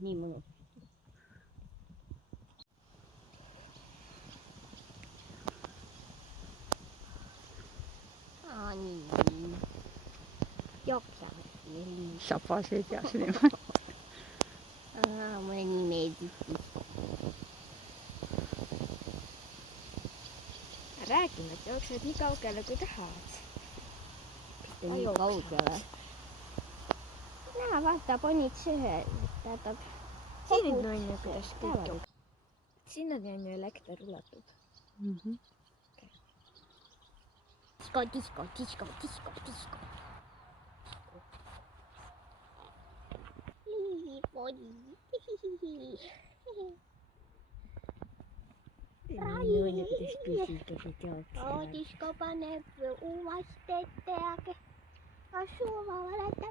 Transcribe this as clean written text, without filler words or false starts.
Niin mun. Niin. Joksa. Sapaseet ja sinne. Mulle niin meititti. Räägime, et jooksed nii kaugele kui tahad. Mitte nii kaugele. Näe, vaata, panid söö. Tähendab. Siin on ju kuidas kõik jookseb. Sinnani on ju elekter ulatub. Disko. Podi. Noin, pitäisi kysyä tosi teoksia. Disko panee uvasteteake. Asuvalla.